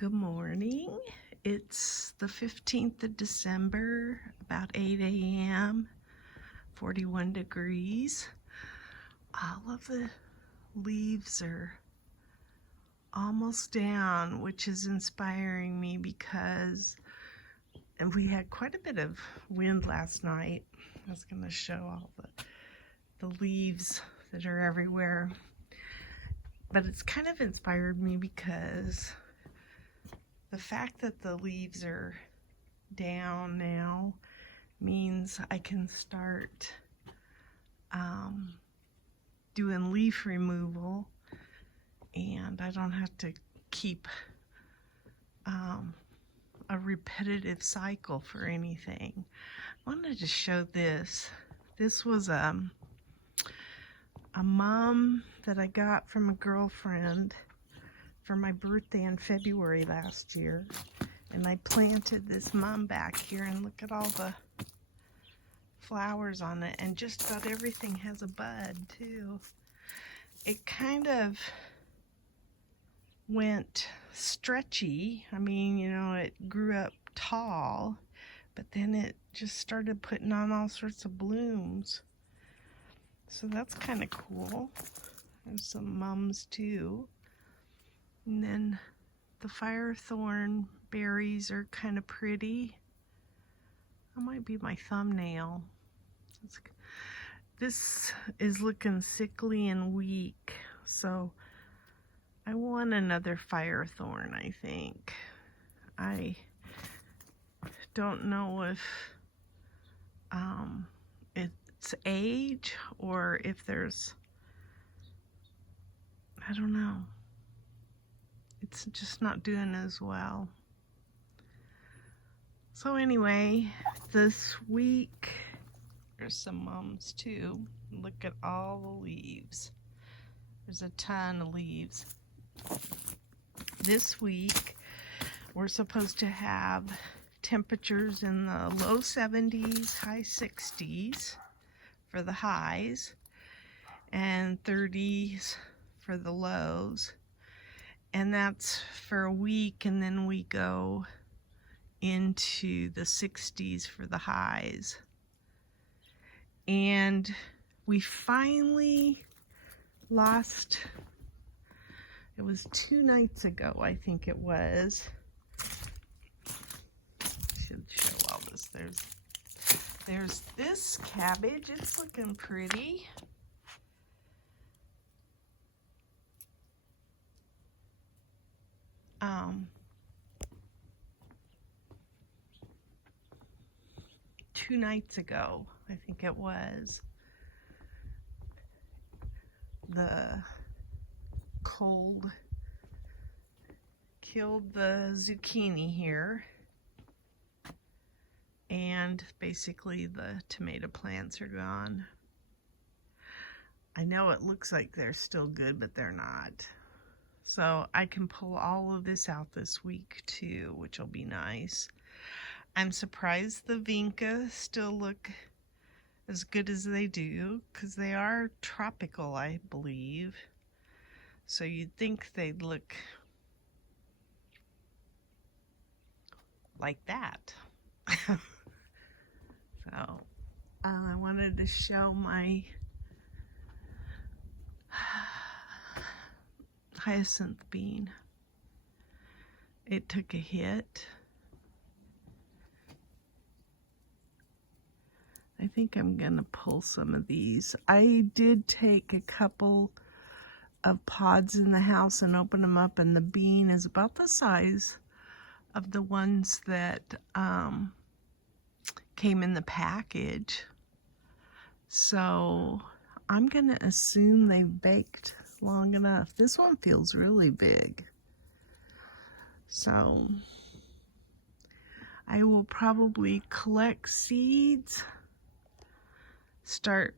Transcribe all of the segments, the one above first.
Good morning. It's the 15th of December, about 8 a.m., 41 degrees. All of the leaves are almost down, which is inspiring me because we had quite a bit of wind last night. I was going to show all the leaves that are everywhere. But it's kind of inspired me because the fact that the leaves are down now means I can start doing leaf removal, and I don't have to keep a repetitive cycle for anything. I wanted to show this. This was a mum that I got from a girlfriend for my birthday in February last year, and I planted this mum back here, and look at all the flowers on it, and just about everything has a bud too. It kind of went stretchy. I mean, you know, it grew up tall, but then it just started putting on all sorts of blooms. So that's kind of cool. There's some mums too. And then the firethorn berries are kind of pretty. That might be my thumbnail. This is looking sickly and weak, so I want another firethorn, I think. I don't know if it's age or if there's, I don't know. It's just not doing as well. So anyway, this week, there's some mums too. Look at all the leaves. There's a ton of leaves. This week, we're supposed to have temperatures in the low 70s, high 60s for the highs, and 30s for the lows. And that's for a week, and then we go into the 60s for the highs. And we finally lost, it was 2 nights ago, I think it was. Should show all this. There's this cabbage. It's looking pretty. Two nights ago, I think it was, the cold killed the zucchini here, and basically the tomato plants are gone. I know it looks like they're still good, but they're not. So I can pull all of this out this week too, which will be nice. I'm surprised the vinca still look as good as they do, because they are tropical, I believe. So you'd think they'd look like that. So I wanted to show my hyacinth bean. It took a hit. I think I'm gonna pull some of these. I did take a couple of pods in the house and open them up, and the bean is about the size of the ones that came in the package. So I'm gonna assume they baked long enough. This one feels really big. So I will probably collect seeds, start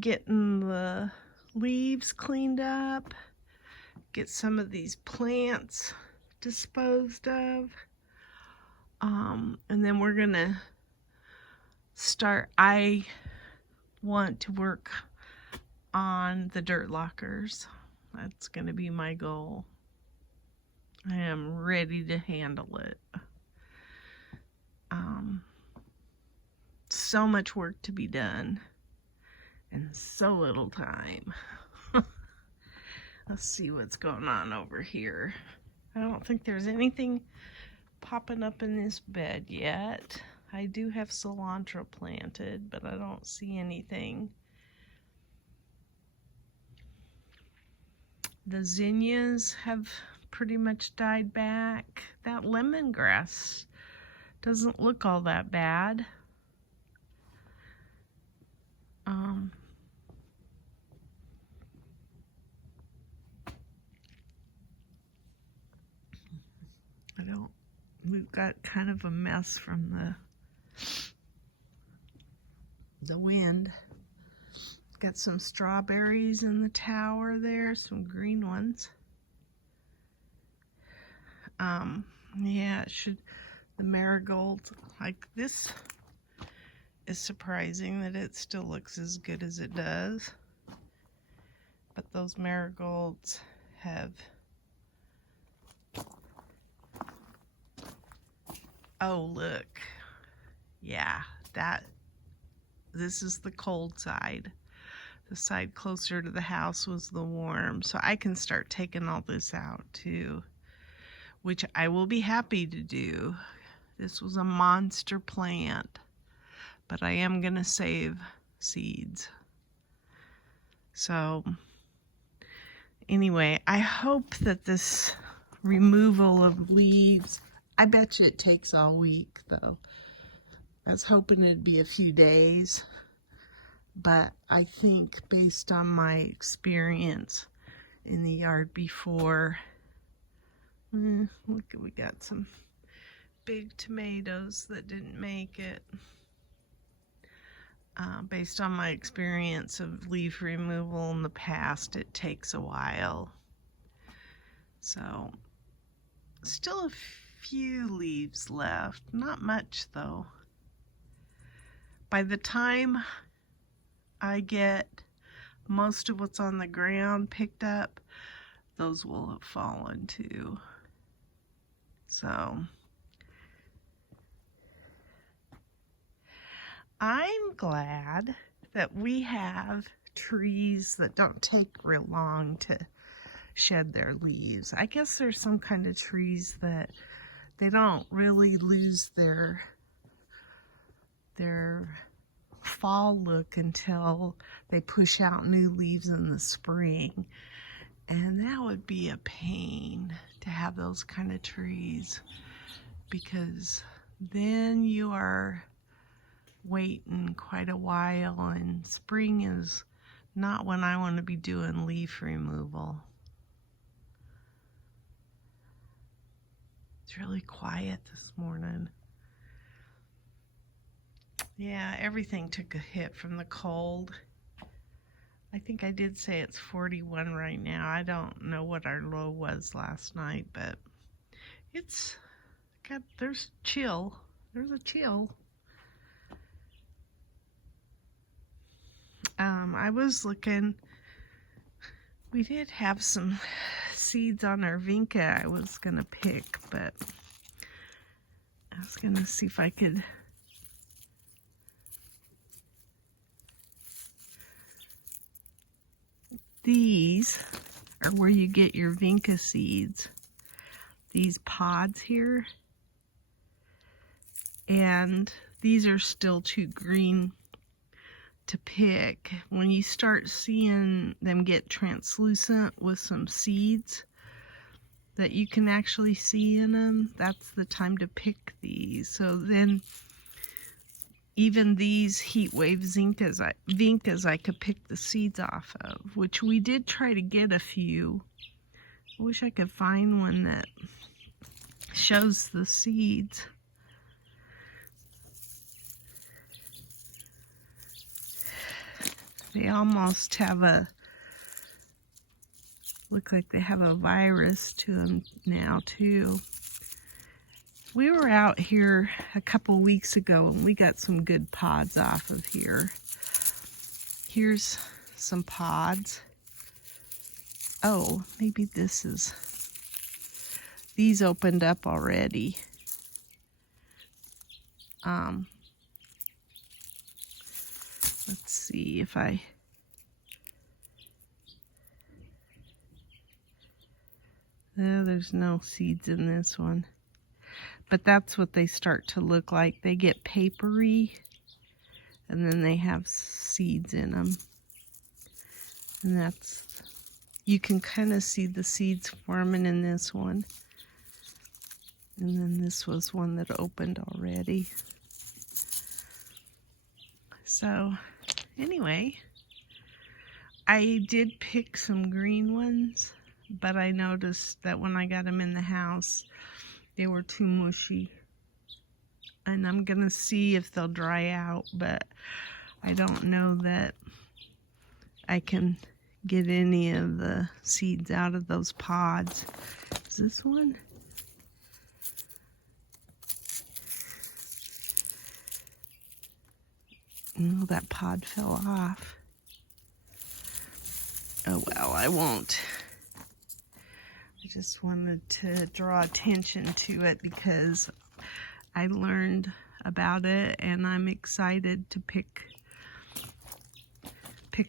getting the leaves cleaned up, get some of these plants disposed of, and then we're gonna start. I want to work on the dirt lockers. That's gonna be my goal. I am ready to handle it. So much work to be done and so little time. Let's see what's going on over here. I don't think there's anything popping up in this bed yet. I do have cilantro planted, but I don't see anything. The zinnias have pretty much died back. That lemongrass doesn't look all that bad. We've got kind of a mess from the wind. Got some strawberries in the tower there, some green ones. Yeah, the marigolds, like this is surprising that it still looks as good as it does. But those marigolds have, oh look, yeah, this is the cold side. The side closer to the house was the warm, so I can start taking all this out too, which I will be happy to do. This was a monster plant, but I am going to save seeds. So anyway, I hope that this removal of leaves, I bet you it takes all week though. I was hoping it'd be a few days, but I think based on my experience in the yard before, look, we got some big tomatoes that didn't make it. Based on my experience of leaf removal in the past, it takes a while. So, still a few leaves left, not much though. By the time I get most of what's on the ground picked up, those will have fallen too. So I'm glad that we have trees that don't take real long to shed their leaves. I guess there's some kind of trees that they don't really lose their fall look until they push out new leaves in the spring. And that would be a pain to have those kind of trees, because then you are waiting quite a while, and spring is not when I want to be doing leaf removal. It's really quiet this morning. Yeah, everything took a hit from the cold. I think I did say it's 41 right now. I don't know what our low was last night, but there's chill. There's a chill. I was looking, we did have some seeds on our vinca I was going to pick, but I was going to see if I could these are where you get your vinca seeds, these pods here, and these are still too green to pick. When you start seeing them get translucent with some seeds that you can actually see in them, that's the time to pick these. So then even these heat wave vincas I could pick the seeds off of, which we did try to get a few. I wish I could find one that shows the seeds. They almost have look like they have a virus to them now too. We were out here a couple weeks ago and we got some good pods off of here. Here's some pods. Oh, maybe this is these opened up already. Let's see if there's no seeds in this one. But that's what they start to look like. They get papery, and then they have seeds in them. And that's, you can kind of see the seeds forming in this one. And then this was one that opened already. So, anyway, I did pick some green ones, but I noticed that when I got them in the house, they were too mushy. And I'm gonna see if they'll dry out, but I don't know that I can get any of the seeds out of those pods. Is this one? Oh, that pod fell off. Oh well, I won't. I just wanted to draw attention to it because I learned about it and I'm excited to pick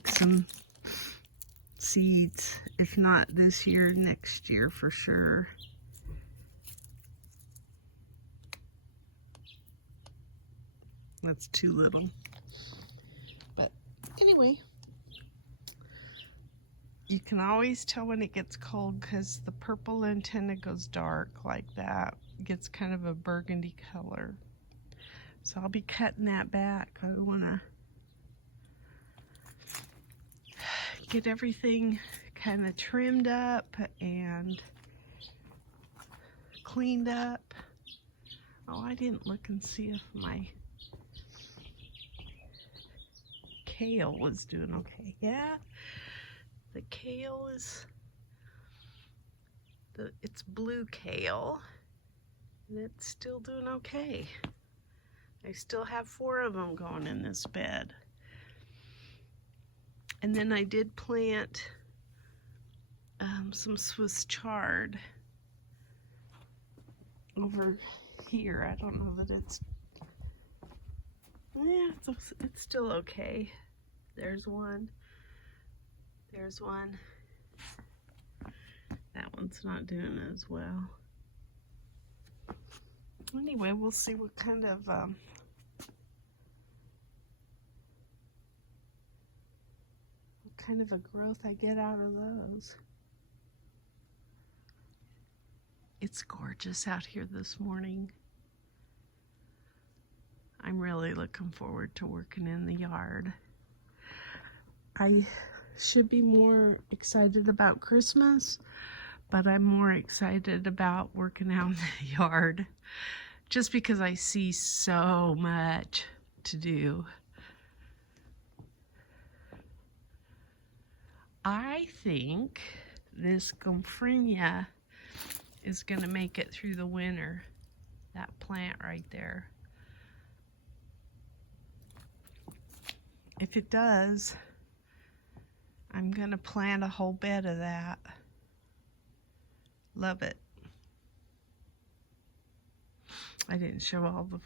some seeds. If not this year, next year for sure. That's too little. But anyway, you can always tell when it gets cold because the purple antenna goes dark like that. It gets kind of a burgundy color. So I'll be cutting that back. I want to get everything kind of trimmed up and cleaned up. Oh, I didn't look and see if my kale was doing okay. Yeah, the kale is, it's blue kale, and it's still doing okay. I still have 4 of them going in this bed. And then I did plant some Swiss chard over here. I don't know that it's, yeah, it's still okay. There's one. There's one. That one's not doing as well. Anyway, we'll see what kind of a growth I get out of those. It's gorgeous out here this morning. I'm really looking forward to working in the yard. I should be more excited about Christmas, but I'm more excited about working out in the yard just because I see so much to do. I think this gomphrenia is going to make it through the winter. That plant right there. If it does, I'm going to plant a whole bed of that. Love it. I didn't show all the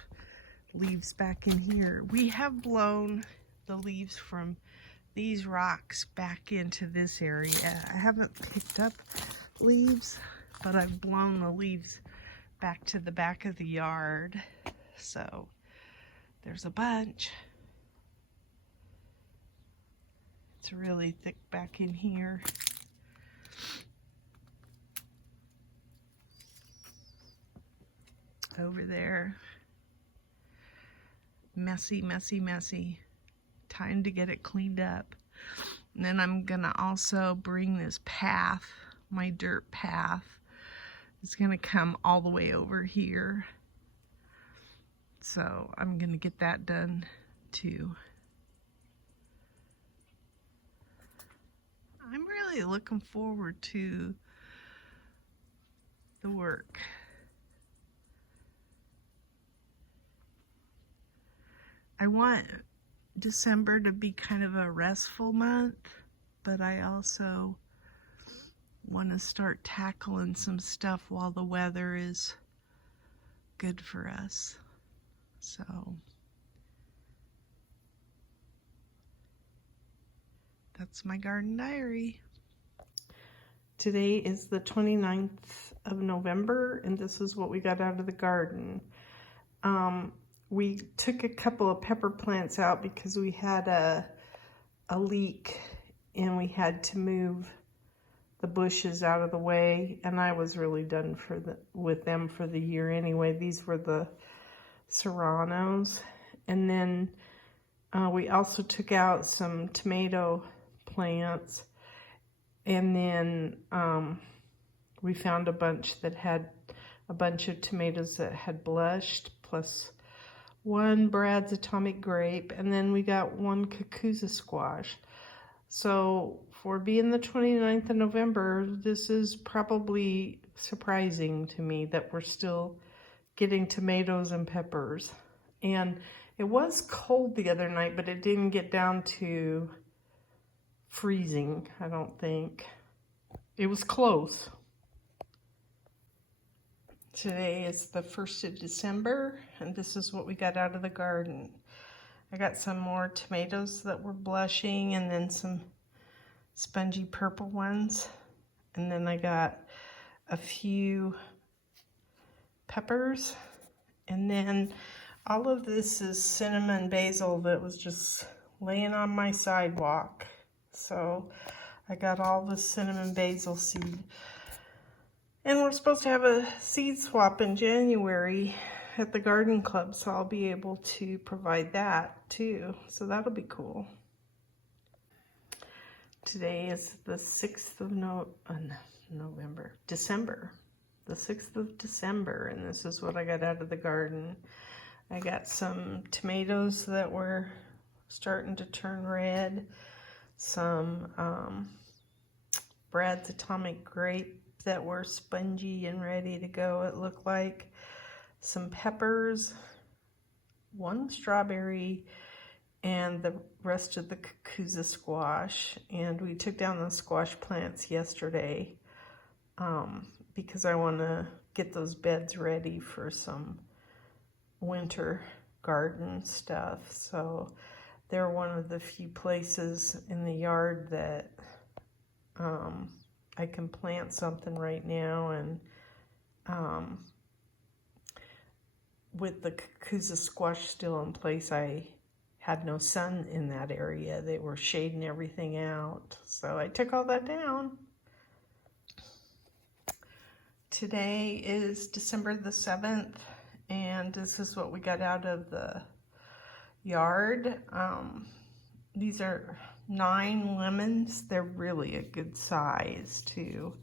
leaves back in here. We have blown the leaves from these rocks back into this area. I haven't picked up leaves, but I've blown the leaves back to the back of the yard. So there's a bunch. It's really thick back in here. Over there. Messy, messy, messy. Time to get it cleaned up. And then I'm gonna also bring this path, my dirt path. It's gonna come all the way over here. So I'm gonna get that done too. I'm really looking forward to the work. I want December to be kind of a restful month, but I also want to start tackling some stuff while the weather is good for us. So that's my garden diary. Today is the 29th of November, and this is what we got out of the garden. We took a couple of pepper plants out because we had a leak and we had to move the bushes out of the way, and I was really done with them for the year anyway. These were the serranos. And then we also took out some tomato plants, and then we found a bunch that had a bunch of tomatoes that had blushed, plus one Brad's Atomic Grape, and then we got one Cucuza squash. So for being the 29th of November, this is probably surprising to me that we're still getting tomatoes and peppers. And it was cold the other night, but it didn't get down to freezing, I don't think. It was close. Today is the 1st of December, and this is what we got out of the garden. I got some more tomatoes that were blushing, and then some spongy purple ones. And then I got a few peppers. And then all of this is cinnamon basil that was just laying on my sidewalk. So I got all the cinnamon basil seed. And we're supposed to have a seed swap in January at the garden club, so I'll be able to provide that too. So that'll be cool. Today is the 6th of December. The 6th of December, and this is what I got out of the garden. I got some tomatoes that were starting to turn red, some Brad's Atomic Grape that were spongy and ready to go, it looked like, some peppers, one strawberry, and the rest of the Cucuza squash. And we took down the squash plants yesterday because I want to get those beds ready for some winter garden stuff. So they're one of the few places in the yard that I can plant something right now. And with the Cucuza squash still in place, I had no sun in that area. They were shading everything out. So I took all that down. Today is December the 7th, and this is what we got out of the yard. These are 9 lemons. They're really a good size too.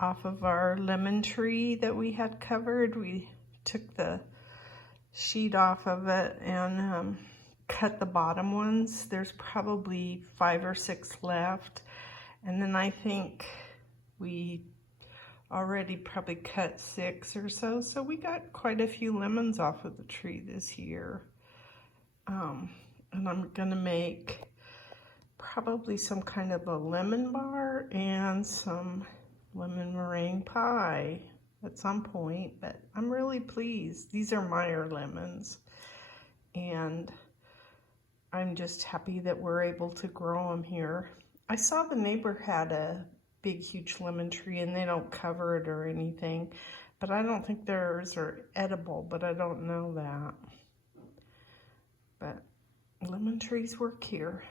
Off of our lemon tree that we had covered, we took the sheet off of it and cut the bottom ones. There's probably 5 or 6 left, and then I think we already probably cut 6 or so. So we got quite a few lemons off of the tree this year. And I'm gonna make probably some kind of a lemon bar and some lemon meringue pie at some point, but I'm really pleased. These are Meyer lemons, and I'm just happy that we're able to grow them here. I saw the neighbor had a big, huge lemon tree, and they don't cover it or anything, but I don't think theirs are edible, but I don't know that. But lemon trees work here.